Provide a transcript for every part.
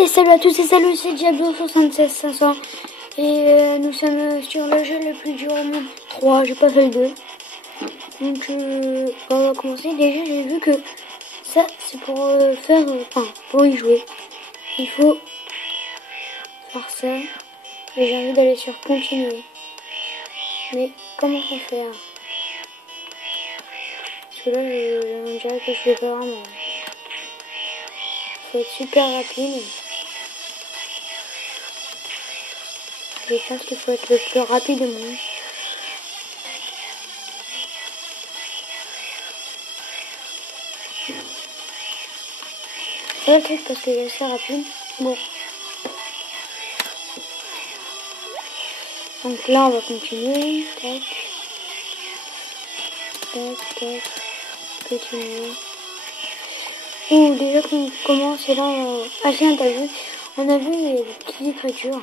Et salut à tous et salut, c'est Diablo76500 et nous sommes sur le jeu le plus dur au monde 3, j'ai pas fait le 2. Donc on va commencer. Déjà j'ai vu que ça c'est pour pour y jouer. Il faut faire ça et j'ai envie d'aller sur continuer. Mais comment faut faire? Parce que là on dirait que je fais pas vraiment. Faut être super rapide. Je pense qu'il faut être le plus rapide au monde. C'est le truc parce que est assez rapide. Bon. Donc là on va continuer. Tac. Tac, tac. Continuer. Ouh, déjà qu'on commence et là ah tiens, t'as vu, on a vu il y a des petites écritures.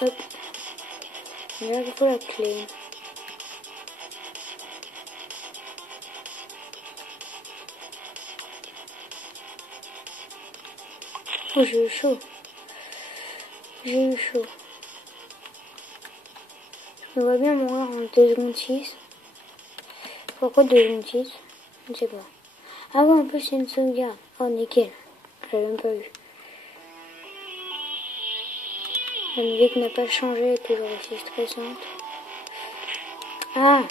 Hop. Et là il faut la clé. Oh, j'ai eu chaud. J'ai eu chaud. Je me vois bien mourir en 2 secondes 6. Pourquoi 2 secondes 6? Je ne sais pas. Ah ouais, en plus c'est une sauvegarde. Oh nickel. Je l'avais même pas vu. La musique n'a pas changé, toujours aussi stressante. Ah,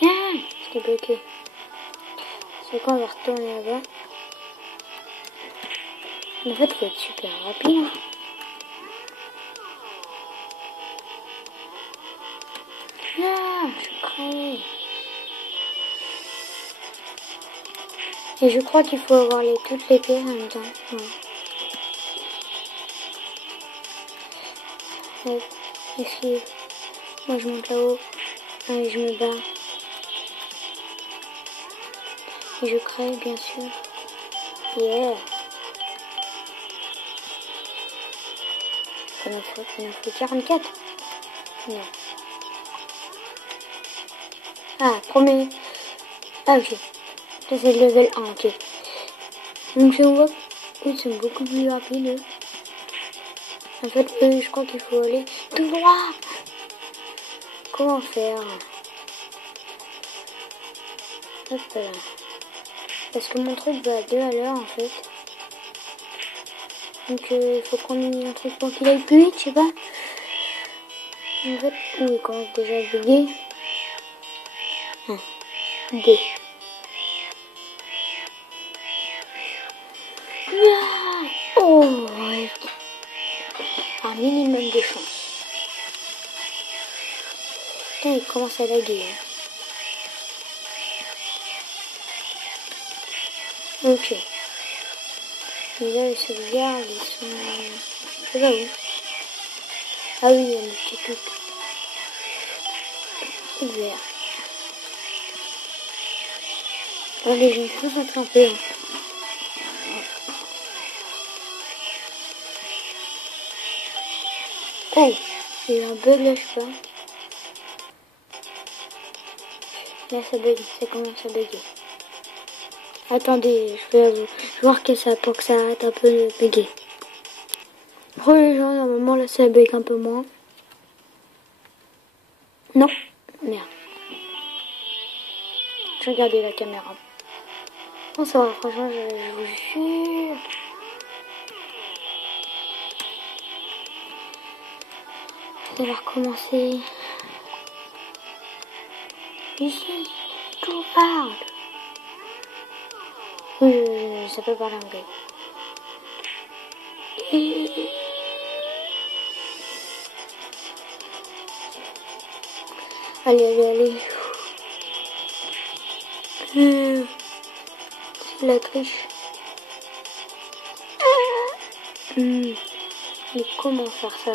c'était bloqué. C'est quand on va retourner là-bas. En fait, il faut être super rapide. Ah, je crée. Et je crois qu'il faut avoir toutes les pièces en même temps. Ouais. Esquive. Moi je monte là-haut. Allez, je me bats. Et je crée, bien sûr. Yeah. Il en faut 44. Non. Ah, premier. Ah, ok. Ça, c'est le level 1, ok. Donc, je vois qu'ils sont beaucoup plus rapides. En fait, je crois qu'il faut aller tout droit. Comment faire? Hop là. Parce que mon truc va à 2 à l'heure, en fait. Donc, il faut prendre un truc pour qu'il aille plus vite, je sais pas. En fait, il commence déjà à bugger. 1, 2. Oh, un minimum de chance. Putain, il commence à laguer. Ok. Et là, les sauvegardes, ils sont... Je sais pas où. Ah oui, il y a un petit truc. Vert. Allez, je me concentre un peu. Oh, il y a eu un bug là, je sais pas. Là, ça bug, ça commence à bugger. Attendez, je vais voir que ça pour que ça arrête un peu de bugger. Pour les gens, normalement, là, ça bug un peu moins. Non, merde. Je regardais la caméra. Bon, ça va, franchement, je vous jure. Ça va recommencer. Ici, tout hard. Oui, ça peut parler anglais. Allez. C'est la triche. Mais comment faire ça?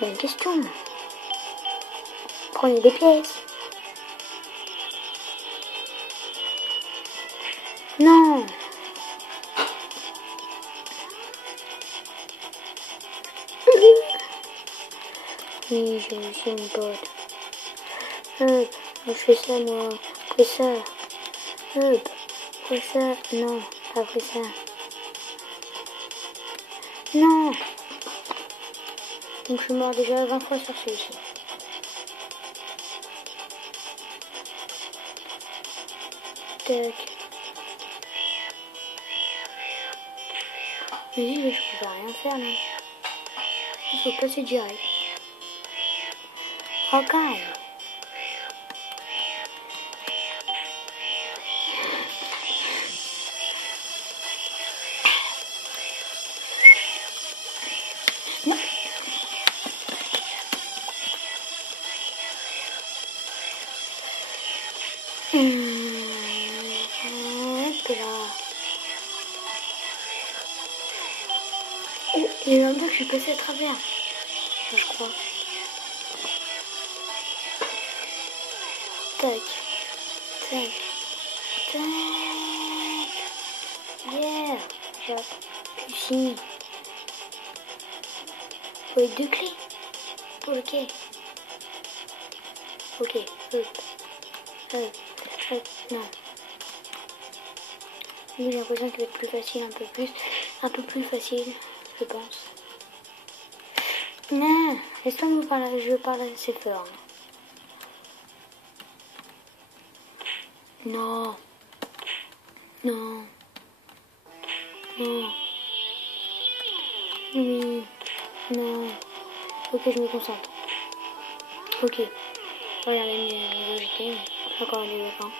Bonne question. Prenez des pièces. Non. Oui, je suis une pote. Hop, je fais ça moi. Je fais ça. Hop. Et ça, non, pas pris ça. Non. Donc je suis mort déjà 20 fois sur celui-ci. Tac. Mais je peux rien faire là. Il faut passer direct. Ok. Non. Hop là. Oh, il y a un deux que je suis passé à travers. Je crois. Tac. Tac. Tac. Yeah. J'ai fini. Faut être deux clés. Ok. Ok. Non. J'ai l'impression qu'il va être plus facile, un peu plus facile, je pense. Non, laisse-moi vous parler, je parle assez fort. Non. Non. Non. Oui. Non. Ok, je me concentre. Ok. Regardez mes logiciels. Encore les vacants.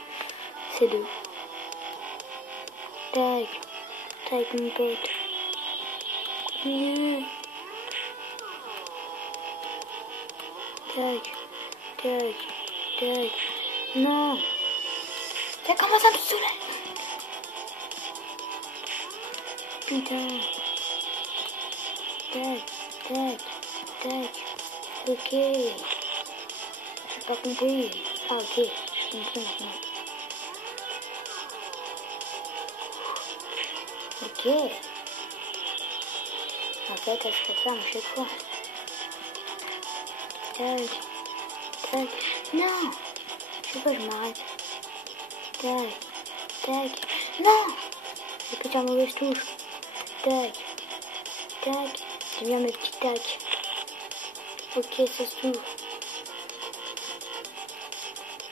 C'est deux. Tac. Tac, mon pote. Tac. Tac. Tac. Non. Ça commence à me saouler. Putain. Tac. Tac. Tac. Ok. J'ai pas compris. Ah ok. Je comprends maintenant. Ok. En fait, elle se referme à chaque fois. Tac. Tac. Non. Je sais pas, je m'arrête. Tac. Tac. Non. J'ai pété en mauvaise touche. Tac. Tac. J'aime bien mes petits tacs. Ok, ça se trouve.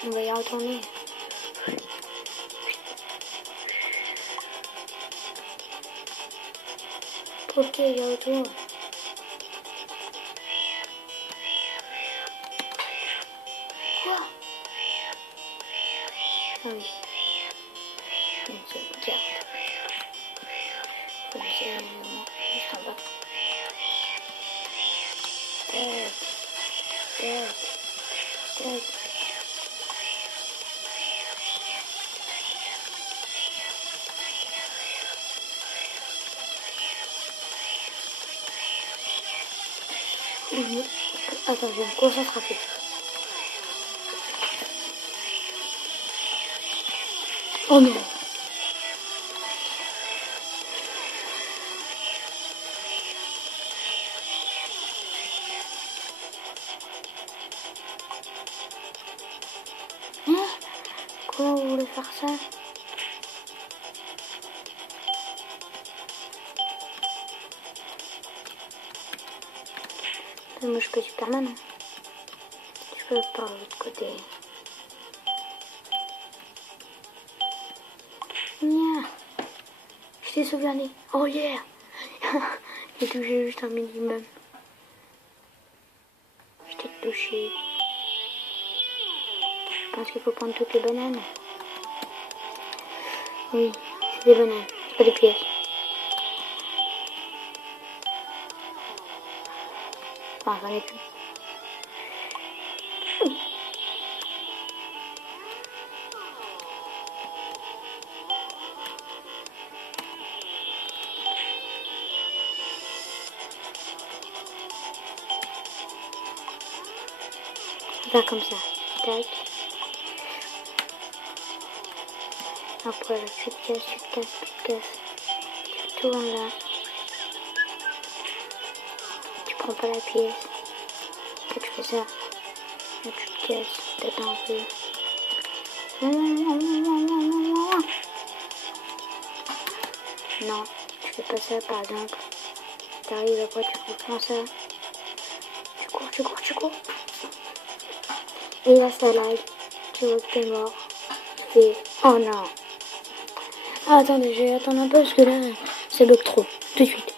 On va y retourner. Ok, j'y retourne. Quoi? Ah oui. Une seule carte. Faut que j'essaie un moment. Juste en bas. Tac. Tac. Tac. Attends, je vais me concentrer un peu. Oh non. Hein? Comment vous voulez faire ça? Moi je peux Superman. Je peux par l'autre côté. Nya. Je t'ai sauvegarde. Oh yeah. J'ai touché juste un minimum. Je t'ai touché. Je pense qu'il faut prendre toutes les bananes. Oui, c'est des bananes, c'est pas des pièces. Enfin, j'en ai plus. On va faire comme ça. Tac. Après, avec tu te casses, tu te casses, tu te casses. Tu tournes là. Tu prends pas la pièce. Après, tu fais ça. Là, tu te casses. T'attends un peu. Non, tu fais pas ça par exemple. T'arrives après, tu reprends ça. Tu cours. Et là, ça lag. Tu vois que t'es mort. Et oh non. Ah, attendez, je vais attendre un peu parce que là, ça bug trop. Tout de suite.